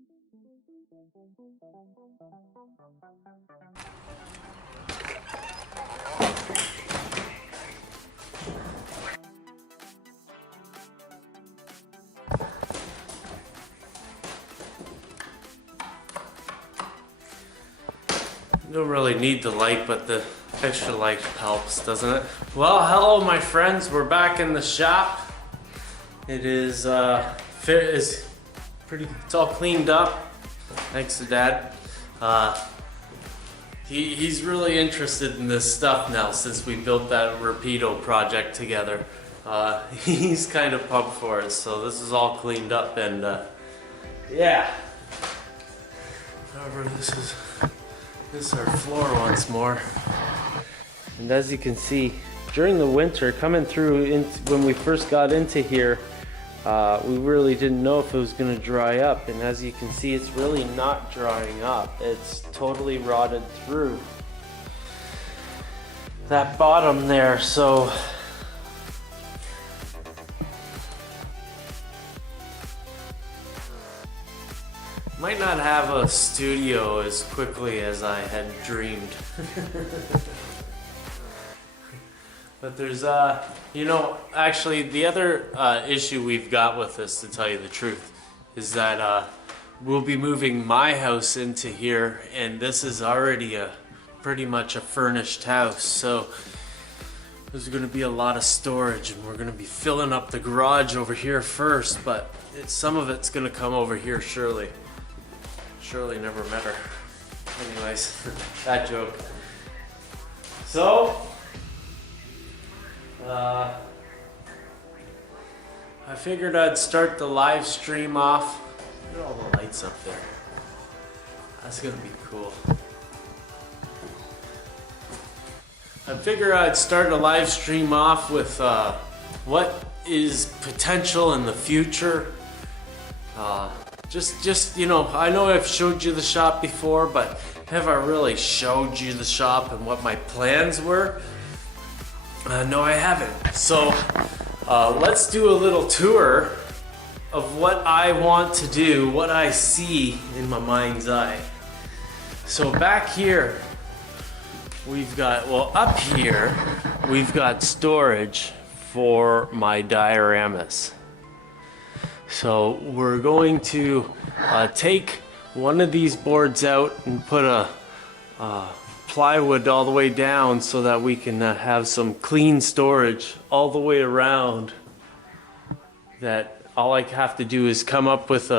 You don't really need the light, but the extra light helps, doesn't it? Well, hello my friends, we're back in the shop. It is it's all cleaned up, thanks to Dad. He's really interested in this stuff now since we built that Rapido project together. He's kind of pumped for it, so this is all cleaned up and yeah. However, this is our floor once more. And as you can see, during the winter, coming through when we first got into here, we really didn't know if it was going to dry up. And as you can see, it's really not drying up. It's totally rotted through that bottom there. So might not have a studio as quickly as I had dreamed. But there's, you know, actually the other issue we've got with this, to tell you the truth, is that we'll be moving my house into here, and this is already pretty much a furnished house. So there's going to be a lot of storage, and we're going to be filling up the garage over here first, but some of it's going to come over here surely. Shirley never met her. Anyways, that joke. So, I figured I'd start the live stream off. Look at all the lights up there. That's gonna be cool. I figured I'd start a live stream off with what is potential in the future. Just you know, I know I've showed you the shop before, but have I really showed you the shop and what my plans were? No, I haven't. So let's do a little tour of what I want to do, what I see in my mind's eye. So back here, we've got, well, up here, we've got storage for my dioramas. So we're going to take one of these boards out and put a plywood all the way down so that we can have some clean storage all the way around. That all I have to do is come up with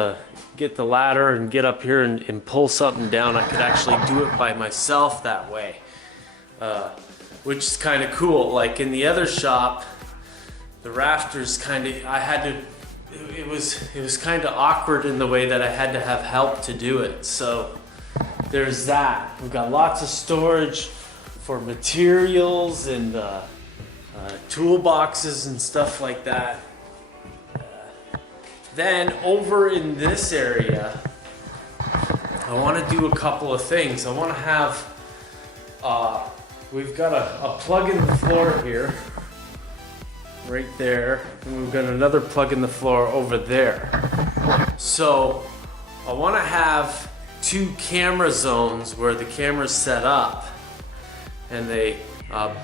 get the ladder and get up here and pull something down. I could actually do it by myself that way, which is kind of cool. Like in the other shop, the rafters it was kind of awkward in the way that I had to have help to do it. So there's that. We've got lots of storage for materials and toolboxes and stuff like that. Then over in this area, I want to do a couple of things. I want to have, we've got a plug in the floor here. Right there, and we've got another plug in the floor over there. So I want to have two camera zones where the camera's set up, and they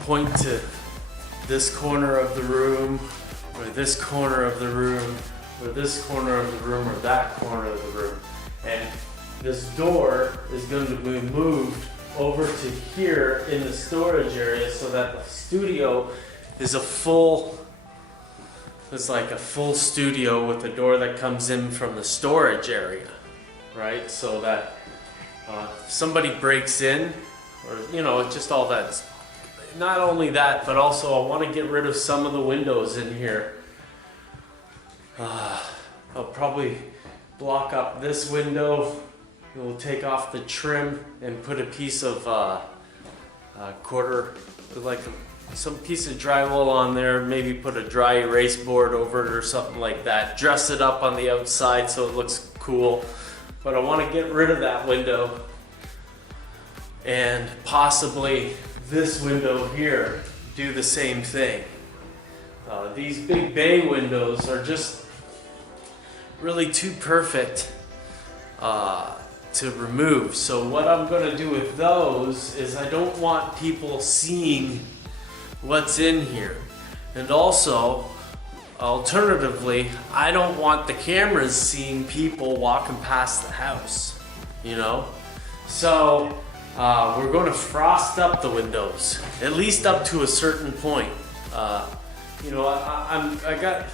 point to this corner of the room, or this corner of the room, or this corner of the room, or that corner of the room. And this door is going to be moved over to here in the storage area so that the studio is it's like a full studio with a door that comes in from the storage area, right? So that if somebody breaks in, or you know, just all that. Not only that, but also I want to get rid of some of the windows in here. I'll probably block up this window. We'll take off the trim and put a piece of some piece of drywall on there, maybe put a dry erase board over it or something like that. Dress it up on the outside so it looks cool. But I want to get rid of that window and possibly this window here, do the same thing. These big bay windows are just really too perfect to remove. So what I'm gonna do with those is I don't want people seeing what's in here. And also, alternatively, I don't want the cameras seeing people walking past the house, you know? So we're going to frost up the windows, at least up to a certain point. You know, I'm going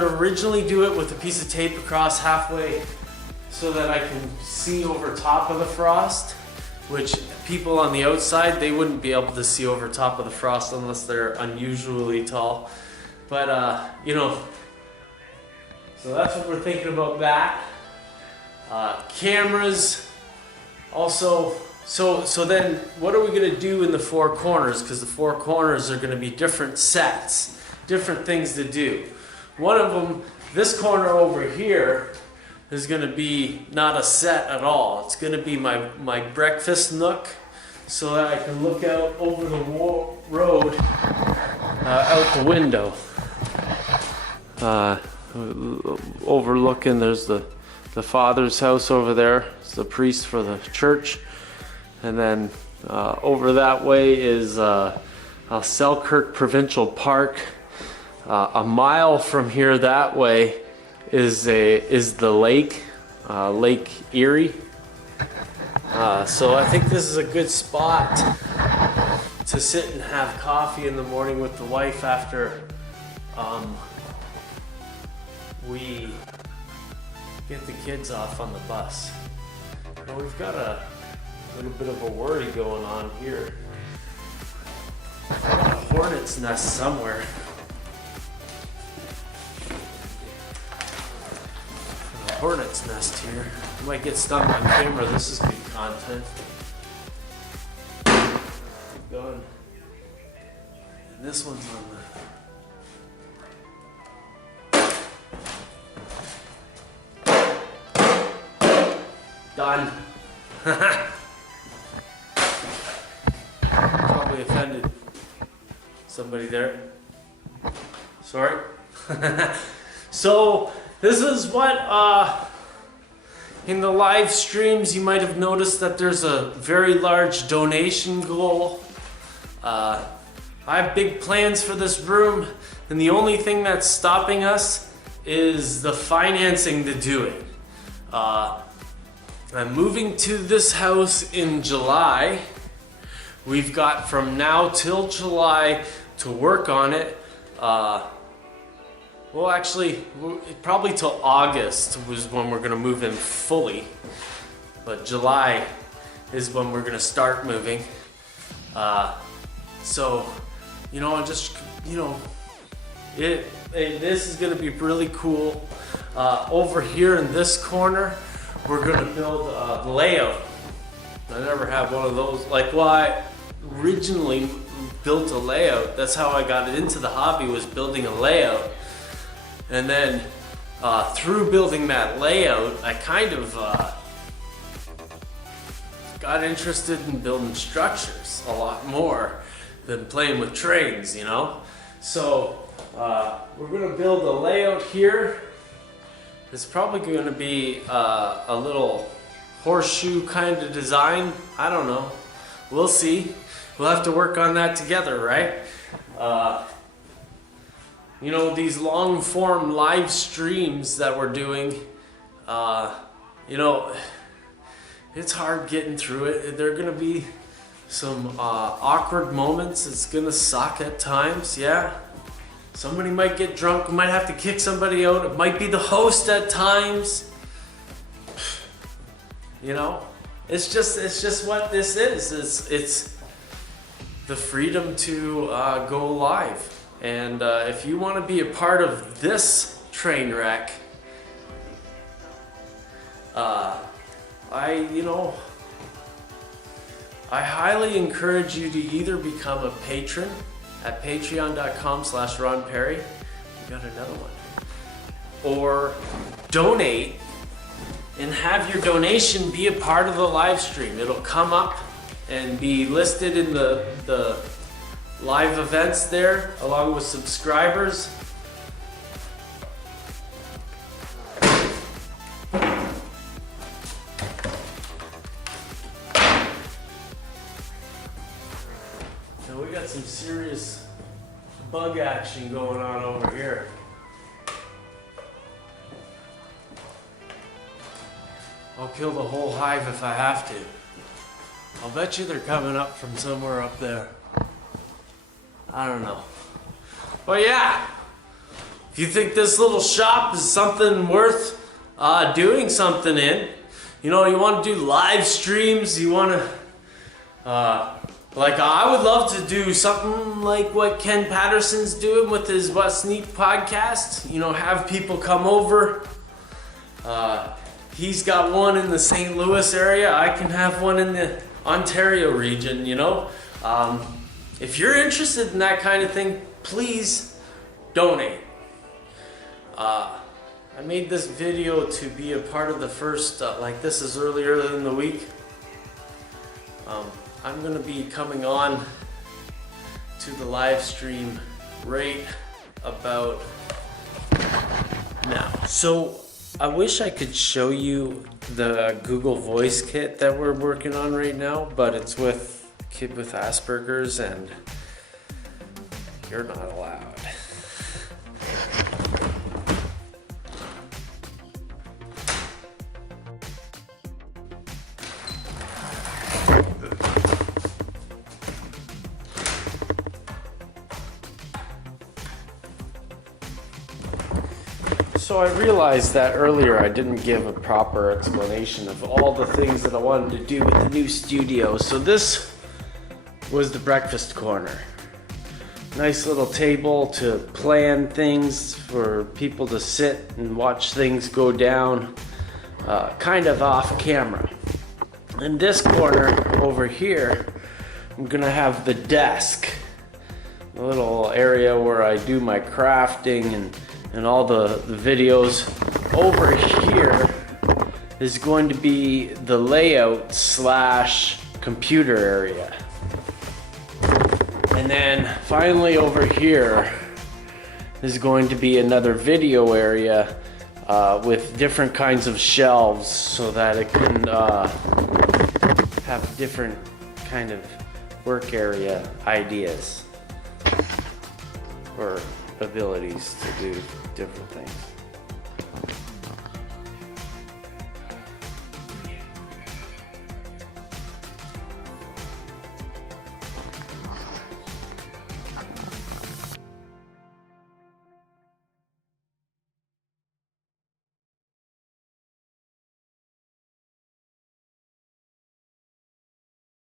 to originally do it with a piece of tape across halfway so that I can see over top of the frost, which people on the outside, they wouldn't be able to see over top of the frost unless they're unusually tall. But, you know, so that's what we're thinking about that. Cameras, also, so then what are we going to do in the four corners? Because the four corners are going to be different sets, different things to do. One of them, this corner over here, is going to be not a set at all. It's going to be my breakfast nook, so that I can look out over the road, out the window. Overlooking, there's the father's house over there. It's the priest for the church. And then over that way is Selkirk Provincial Park. A mile from here that way is the lake, Lake Erie. So I think this is a good spot to sit and have coffee in the morning with the wife after we get the kids off on the bus. Well, we've got a little bit of a worry going on here. A hornet's nest somewhere. A hornet's nest here. I might get stung on camera. This is good content. Keep going. And this one's on the... Done. Probably offended somebody there. Sorry. So this is what in the live streams you might have noticed that there's a very large donation goal. I have big plans for this room, and the only thing that's stopping us is the financing to do it. I'm moving to this house in July. We've got from now till July to work on it. Well, actually, probably till August was when we're gonna move in fully. But July is when we're gonna start moving. So, you know, just, you know, this is gonna be really cool. Over here in this corner, we're gonna build a layout. I never had one of those. Like, well, I originally built a layout. That's how I got into the hobby, was building a layout. And then through building that layout, I kind of got interested in building structures a lot more than playing with trains, you know? So we're gonna build a layout here. It's probably going to be a little horseshoe kind of design. I don't know. We'll see. We'll have to work on that together, right? You know, these long form live streams that we're doing, you know, it's hard getting through it. There are going to be some awkward moments. It's going to suck at times, yeah. Somebody might get drunk, we might have to kick somebody out. It might be the host at times. You know, it's just what this is. It's the freedom to go live. And if you want to be a part of this train wreck, I highly encourage you to either become a patron at patreon.com/Ron Pare. We got another one. Or donate and have your donation be a part of the live stream. It'll come up and be listed in the live events there, along with subscribers. some serious bug action going on over here. I'll kill the whole hive if I have to. I'll bet you they're coming up from somewhere up there. I don't know. But yeah, if you think this little shop is something worth doing something in, you know, you want to do live streams, you want to, like I would love to do something like what Ken Patterson's doing with his What's Neat podcast, you know, have people come over. He's got one in the St. Louis area, I can have one in the Ontario region, you know. If you're interested in that kind of thing, please donate. I made this video to be a part of the first, like this is earlier in the week. I'm going to be coming on to the live stream right about now. So I wish I could show you the Google Voice kit that we're working on right now, but it's with a kid with Asperger's and you're not allowed. So I realized that earlier I didn't give a proper explanation of all the things that I wanted to do with the new studio. So this was the breakfast corner. Nice little table to plan things for people to sit and watch things go down, kind of off camera. In this corner over here, I'm gonna have the desk, a little area where I do my crafting and all the videos. Over here is going to be the layout / computer area. And then finally over here is going to be another video area with different kinds of shelves so that it can have different kind of work area ideas or abilities to do different things.